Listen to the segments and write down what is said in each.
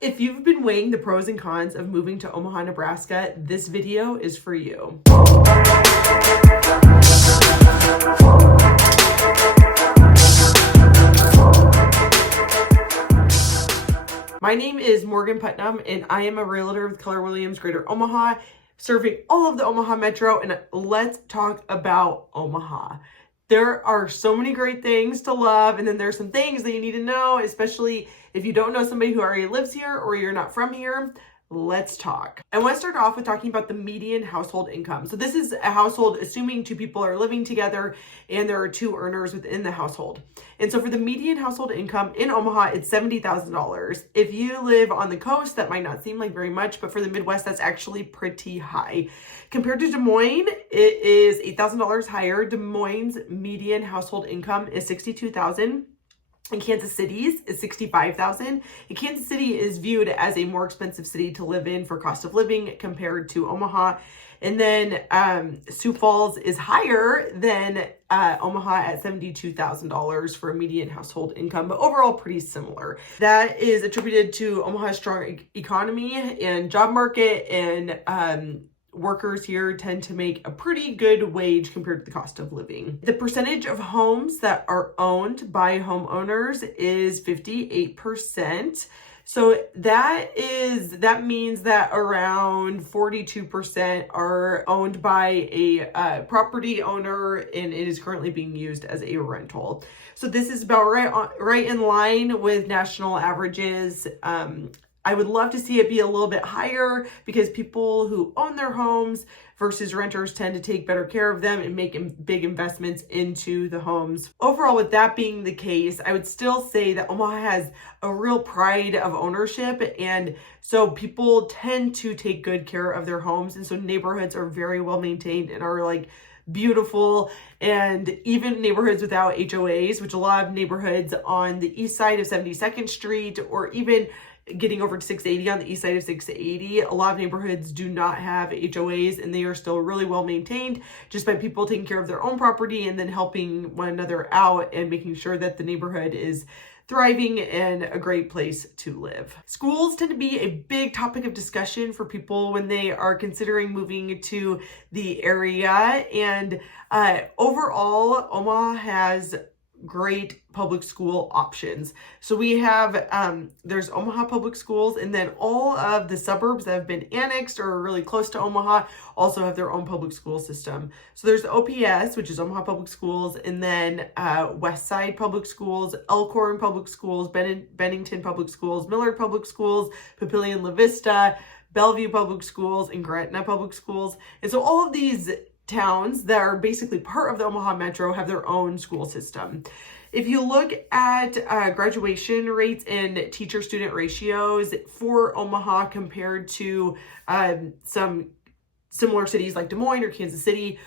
If you've been weighing the pros and cons of moving to Omaha, Nebraska, this video is for you. My name is Morgan Putnam, and I am a realtor with Keller Williams Greater Omaha, serving all of the Omaha Metro, and let's talk about Omaha. There are so many great things to love, and then there's some things that you need to know, especially if you don't know somebody who already lives here or you're not from here. Let's talk. I want to start off with talking about the median household income. So this is a household assuming two people are living together and there are two earners within the household. And so for the median household income in Omaha, it's $70,000. If you live on the coast, that might not seem like very much, but for the Midwest, that's actually pretty high. Compared to Des Moines, it is $8,000 higher. Des Moines' median household income is $62,000. And Kansas City's is $65,000. And Kansas City is viewed as a more expensive city to live in for cost of living compared to Omaha. And then Sioux Falls is higher than Omaha at $72,000 for a median household income, but overall pretty similar. That is attributed to Omaha's strong economy and job market, and workers here tend to make a pretty good wage compared to the cost of living. The percentage of homes that are owned by homeowners is 58%. So that means that around 42% are owned by a property owner, and it is currently being used as a rental. So this is about right in line with national averages. I would love to see it be a little bit higher because people who own their homes versus renters tend to take better care of them and make big investments into the homes. Overall, with that being the case, I would still say that Omaha has a real pride of ownership, and so people tend to take good care of their homes, and so neighborhoods are very well maintained and are like beautiful. And even neighborhoods without HOAs, which a lot of neighborhoods on the east side of 72nd Street, or even getting over to 680 on the east side of 680, a lot of neighborhoods do not have HOAs, and they are still really well maintained just by people taking care of their own property and then helping one another out and making sure that the neighborhood is thriving and a great place to live. Schools tend to be a big topic of discussion for people when they are considering moving to the area. And overall, Omaha has great public school options. So we have, there's Omaha Public Schools, and then all of the suburbs that have been annexed or are really close to Omaha also have their own public school system. So there's OPS, which is Omaha Public Schools, and then West Side Public Schools, Elkhorn Public Schools, Bennington Public Schools, Millard Public Schools, Papillion La Vista, Bellevue Public Schools, and Gretna Public Schools. And so all of these towns that are basically part of the Omaha Metro have their own school system. If you look at graduation rates and teacher-student ratios for Omaha compared to some similar cities like Des Moines or Kansas City,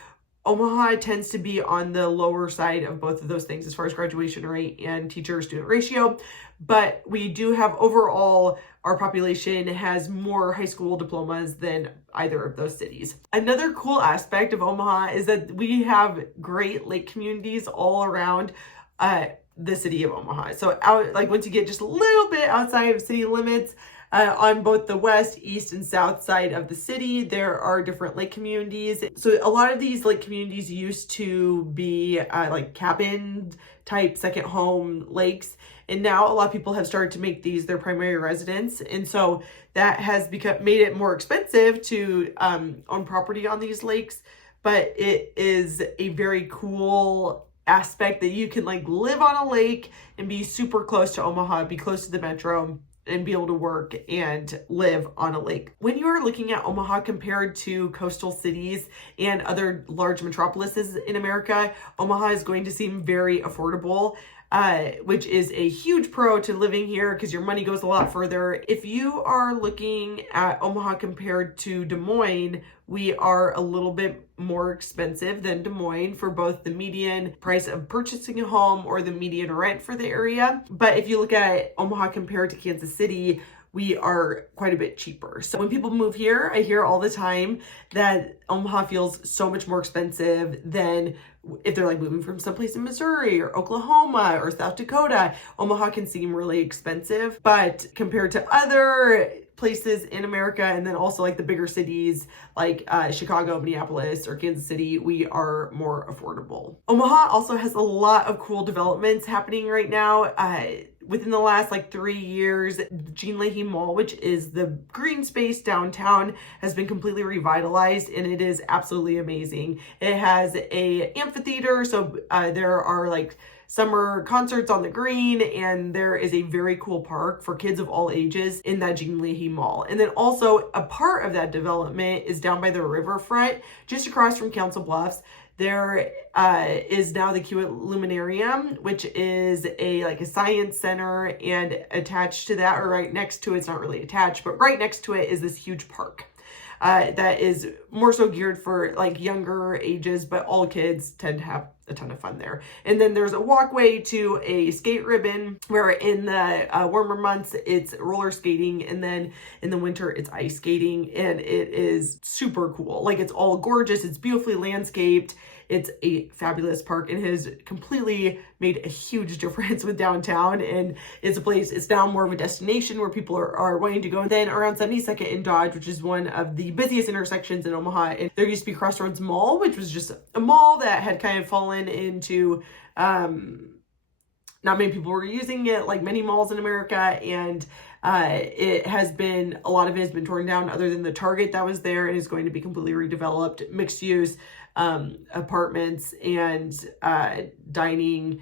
Omaha tends to be on the lower side of both of those things as far as graduation rate and teacher-student ratio. But we do have overall, our population has more high school diplomas than either of those cities. Another cool aspect of Omaha is that we have great lake communities all around the city of Omaha. So once you get just a little bit outside of city limits, on both the west, east, and south side of the city, there are different lake communities. So a lot of these lake communities used to be like cabin type second home lakes. And now a lot of people have started to make these their primary residence. And so that has made it more expensive to own property on these lakes. But it is a very cool aspect that you can like live on a lake and be super close to Omaha, be close to the metro, and be able to work and live on a lake. When you are looking at Omaha compared to coastal cities and other large metropolises in America, Omaha is going to seem very affordable, which is a huge pro to living here because your money goes a lot further. If you are looking at Omaha compared to Des Moines, we are a little bit more expensive than Des Moines for both the median price of purchasing a home or the median rent for the area. But if you look at Omaha compared to Kansas City, we are quite a bit cheaper. So when people move here, I hear all the time that Omaha feels so much more expensive than if they're like moving from someplace in Missouri or Oklahoma or South Dakota. Omaha can seem really expensive, but compared to other places in America, and then also like the bigger cities like Chicago, Minneapolis, or Kansas City, we are more affordable. Omaha also has a lot of cool developments happening right now. Within the last like 3 years, Jean Leahy Mall, which is the green space downtown, has been completely revitalized, and it is absolutely amazing. It has a amphitheater, so there are like summer concerts on the green, and there is a very cool park for kids of all ages in that Jean Leahy Mall. And then also a part of that development is down by the riverfront, just across from Council Bluffs. There is now the Kiewit Luminarium, which is a science center, and attached to that, or right next to it, it's not really attached, but right next to it is this huge park that is more so geared for like younger ages, but all kids tend to have a ton of fun there. And then there's a walkway to a skate ribbon, where in the warmer months it's roller skating, and then in the winter it's ice skating, and it is super cool. Like, it's all gorgeous, it's beautifully landscaped. It's a fabulous park and has completely made a huge difference with downtown, and it's a place, it's now more of a destination where people are wanting to go. And then around 72nd and Dodge, which is one of the busiest intersections in Omaha, and there used to be Crossroads Mall, which was just a mall that had kind of fallen into not many people were using it, like many malls in America, and it has been, a lot of it has been torn down other than the Target that was there, and is going to be completely redeveloped, mixed use apartments and dining,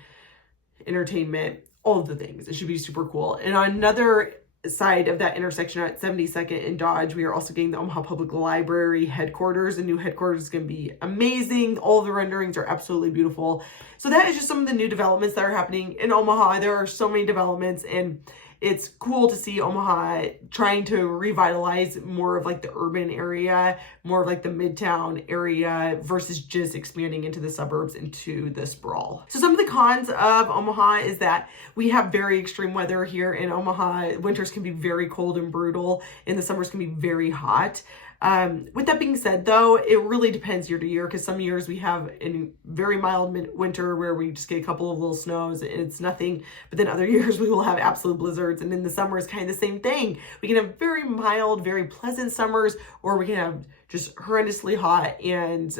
entertainment, all of the things. It should be super cool. And on another side of that intersection at 72nd and Dodge, we are also getting the Omaha Public Library headquarters. The new headquarters is going to be amazing. All of the renderings are absolutely beautiful. So that is just some of the new developments that are happening in Omaha. There are so many developments, and it's cool to see Omaha trying to revitalize more of like the urban area, more of like the midtown area, versus just expanding into the suburbs, into the sprawl. So some of the cons of Omaha is that we have very extreme weather here in Omaha. Winters can be very cold and brutal, and the summers can be very hot. With that being said, though, it really depends year to year, because some years we have a very mild winter where we just get a couple of little snows and it's nothing, but then other years we will have absolute blizzards. And in the summer is kind of the same thing. We can have very mild, very pleasant summers, or we can have just horrendously hot and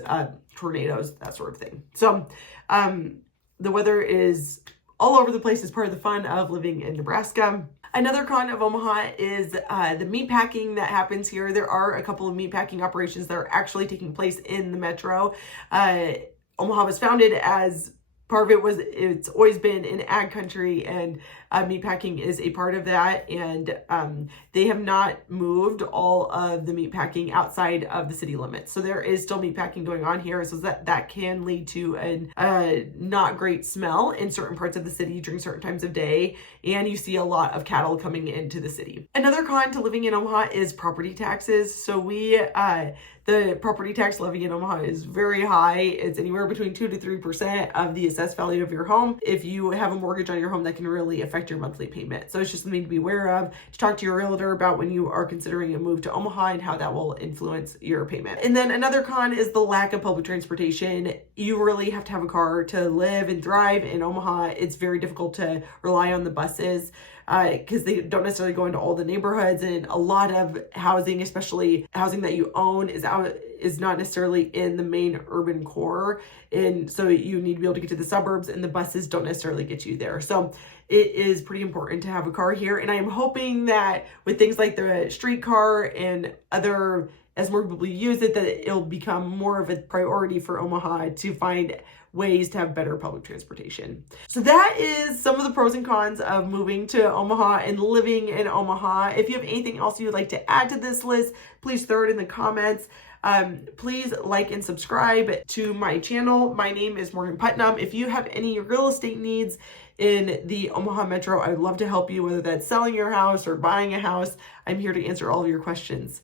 tornadoes, that sort of thing. So the weather is all over the place. Is part of the fun of living in Nebraska. Another con of Omaha is the meat packing that happens here. There are a couple of meat packing operations that are actually taking place in the metro. Omaha was founded as, part of it was, it's always been an ag country, and meatpacking is a part of that, and they have not moved all of the meatpacking outside of the city limits. So there is still meatpacking going on here, so that can lead to a not great smell in certain parts of the city during certain times of day, and you see a lot of cattle coming into the city. Another con to living in Omaha is property taxes. So the property tax levy in Omaha is very high. It's anywhere between 2 to 3% of the assessed value of your home. If you have a mortgage on your home, that can really affect your monthly payment. So it's just something to be aware of, to talk to your realtor about when you are considering a move to Omaha and how that will influence your payment. And then another con is the lack of public transportation. You really have to have a car to live and thrive in Omaha. It's very difficult to rely on the buses, because they don't necessarily go into all the neighborhoods, and a lot of housing, especially housing that you own, is not necessarily in the main urban core, and so you need to be able to get to the suburbs, and the buses don't necessarily get you there. So it is pretty important to have a car here, and I'm hoping that with things like the streetcar and other, as more people use it, that it'll become more of a priority for Omaha to find ways to have better public transportation. So that is some of the pros and cons of moving to Omaha and living in Omaha. If you have anything else you'd like to add to this list, please throw it in the comments. Please like and subscribe to my channel. My name is Morgan Putnam. If you have any real estate needs in the Omaha Metro, I'd love to help you, whether that's selling your house or buying a house. I'm here to answer all of your questions.